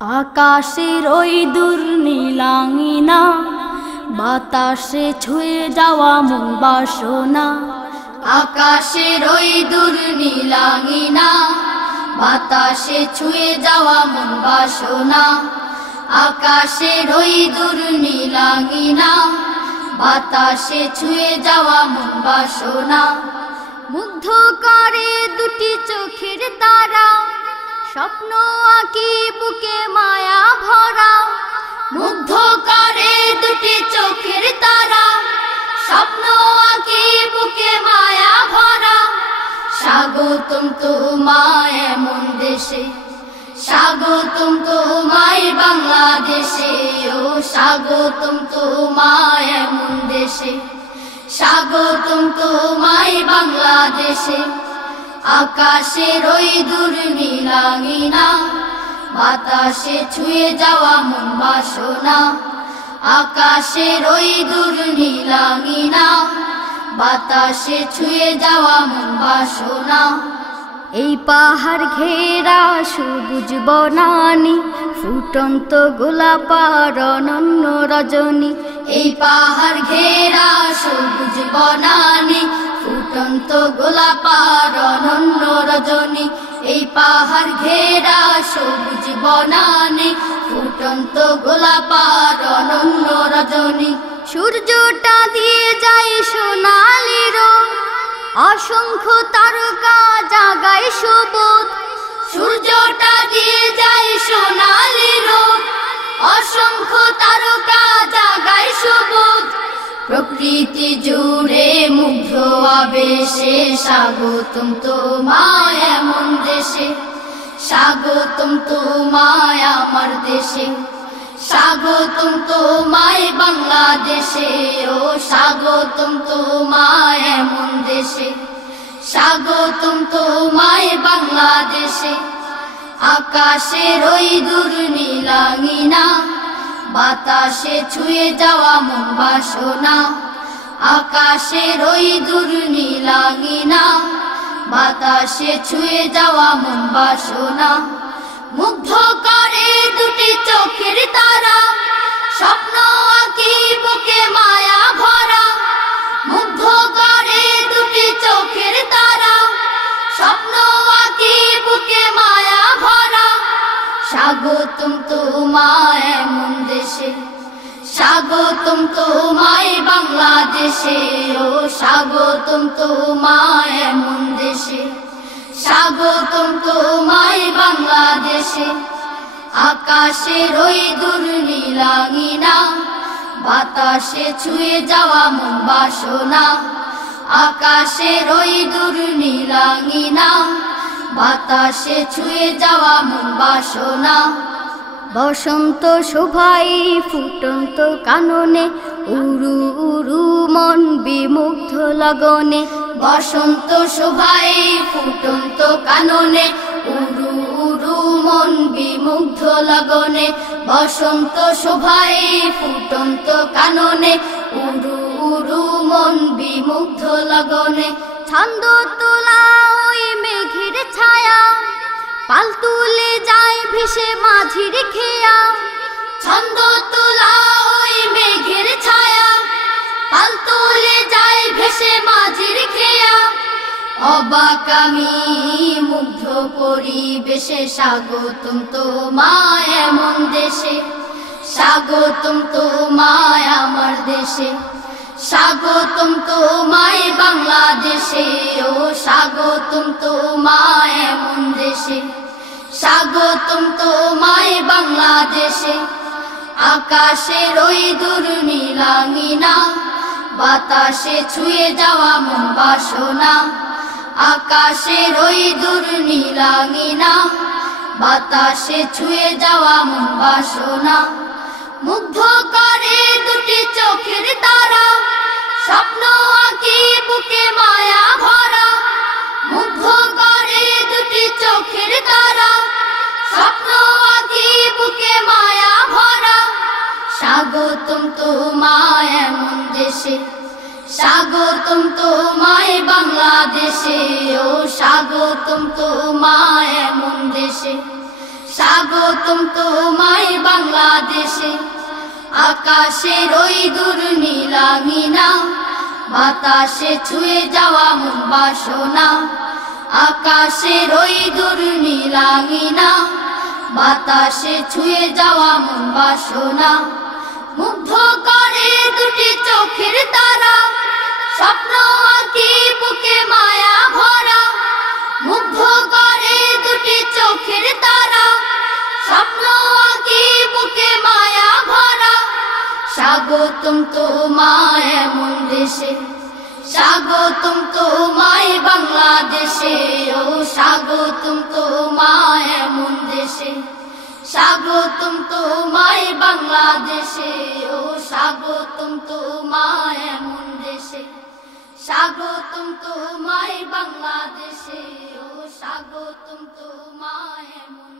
আকাশের ওই দূর নীলাঙ্গিনা, বাতাসে ছুঁয়ে যাওয়া মন বাসনা। আকাশের ওই দূর নীলাঙ্গিনা, বাতাসে ছুঁয়ে যাওয়া মন বাসনা। আকাশের ওই দূর নীলাঙ্গিনা, বাতাসে ছুঁয়ে যাওয়া মন বাসনা। মুগ্ধ করে দুটি চোখের তারা, স্বপ্ন আঁকি বুকে মায়া ভরা। মুগ্ধ করে দুটি চোখের তারা, স্বপ্ন আঁকি বুকে মায়া ভরা। স্বাগতম তোমায় এমন দেশে, স্বাগতম তোমায় বাংলাদেশে। ও স্বাগতম তোমায় এমন দেশে, স্বাগতম তোমায় বাংলাদেশে। আকাশের ওই দূর নীলাঙ্গিনা, বাতাসে ছুঁয়ে যাওয়া মন বাসনা। আকাশের ওই দূর নীলাঙ্গিনা, বাতাসে ছুঁয়ে যাওয়া মন বাসনা। এই পাহাড় ঘেরা সবুজ বনানি, ফুটন্ত গোলাপ আর অনন্য রজনী। এই পাহাড় ঘেরা সবুজ বনানি, ফুটন্ত গোলাপ আর অনন্য রজনী। এই পাহাড় ঘেরা সবুজ বনানি, ফুটন্ত গোলাপ আর অনন্য রজনী। সূর্যটা দিয়ে যায় সোনালি রোদ, অসংখ্য তারকা জাগায় সবুজ। সূর্যটা দিয়ে যায় সোনালি রোদ, অসংখ্য তারকা জাগায় সবুজ। প্রকৃতি জুড়ে মুগ্ধ আবেশে, স্বাগতম তোমায় এমন দেশে। স্বাগতম তোমায় আমার দেশে, স্বাগতম তোমায় বাংলাদেশে। ও স্বাগতম তোমায় এমন দেশে, স্বাগতম তোমায় বাংলাদেশে। আকাশের ওই দূর নীলাঙ্গিনা, বাতাসে ছুঁয়ে যাওয়া মন বাসনা। আকাশের ওই দূর নীলাঙ্গিনা, বাতাসে ছুঁয়ে যাওয়া মন বাসনা। মুগ্ধ করে দুটি চোখের তারা, স্বপ্ন আঁকি বুকে মায়া ভরা। মুগ্ধ করে দুটি চোখের তারা, স্বপ্ন আঁকি বুকে মায়া ভরা। স্বাগতম তোমায় এমন দেশে, স্বাগতম তোমায় বাংলাদেশে। ও স্বাগতম তোমায় এমন দেশে, স্বাগতম তোমায় বাংলাদেশে। আকাশের ওই দূর নীলাঙ্গিনা, বাতাসে ছুঁয়ে যাওয়া মন বাসনা। আকাশের ওই দূর নীলাঙ্গিনা, বাতাসে ছুঁয়ে যাওয়া মন বাসনা। বসন্ত শোভাই ফুটন্ত কাননে, উরু উরু মন বিমুগ্ধ লগনে। বসন্ত শোভায় ফুটন্ত কাননে, উরু উরু মন বিমুগ্ধ লগনে। বসন্ত শোভায় ফুটন্ত কাননে, উরু উরু মন বিমুগ্ধ লগনে। ছন্দ তোলা ওই মেঘের ছায়া, পাল তুলে যায় ভেসে মাঝির খেয়া। ছন্দ তোলা ওই মেঘের ছায়া, পাল তুলে যায় ভেসে মাঝির খেয়া। অবাক আমি মুগ্ধ পরিবেশে, স্বাগতম তোমায় এমন দেশে। স্বাগতম তোমায় আমার দেশে, স্বাগতম তোমায় বাংলাদেশে। ও স্বাগতম তোমায় এমন দেশে, স্বাগতম তোমায় বাংলাদেশে। আকাশের ওই দূর নীলাঙ্গিনা, বাতাসে ছুঁয়ে যাওয়া মন বাসনা। আকাশের ওই দূর নীলাঙ্গিনা, বাতাসে ছুঁয়ে যাওয়া মন বাসনা। মুগ্ধ করে দুটি চোখের তারা, স্বপ্ন আঁকি বুকে মায়া ভরা। মুগ্ধ করে দুটি চোখের তারা, স্বপ্ন আঁকি বুকে মায়া ভরা। স্বাগতম তোমায় এমন দেশে, স্বাগতম তোমায় বাংলাদেশে। ও স্বাগতম তোমায় এমন দেশে, স্বাগতম তোমায় বাংলাদেশে। আকাশের ওই দূর নীলাঙ্গিনা, বাতাসে ছুঁয়ে যাওয়া মন বাসনা। আকাশের ওই দূর নীলাঙ্গিনা, বাতাসে ছুঁয়ে যাওয়া মন বাসনা। মুগ্ধ করে দুটি চোখের তারা, স্বপ্ন আঁকি বুকে মায়া ভরা। মুগ্ধ করে দুটি চোখের তারা, স্বপ্ন আঁকি বুকে মায়া ভরা। স্বাগতম তোমায় এমন দেশে, স্বাগতম তোমায় বাংলাদেশে। ও স্বাগতম তোমায় এমন দেশে, স্বাগতম তোমায় বাংলাদেশে। ও স্বাগতম তোমায় এমন দেশে, স্বাগতম তোমায় বাংলাদেশে। ও স্বাগতম তোমায় এমন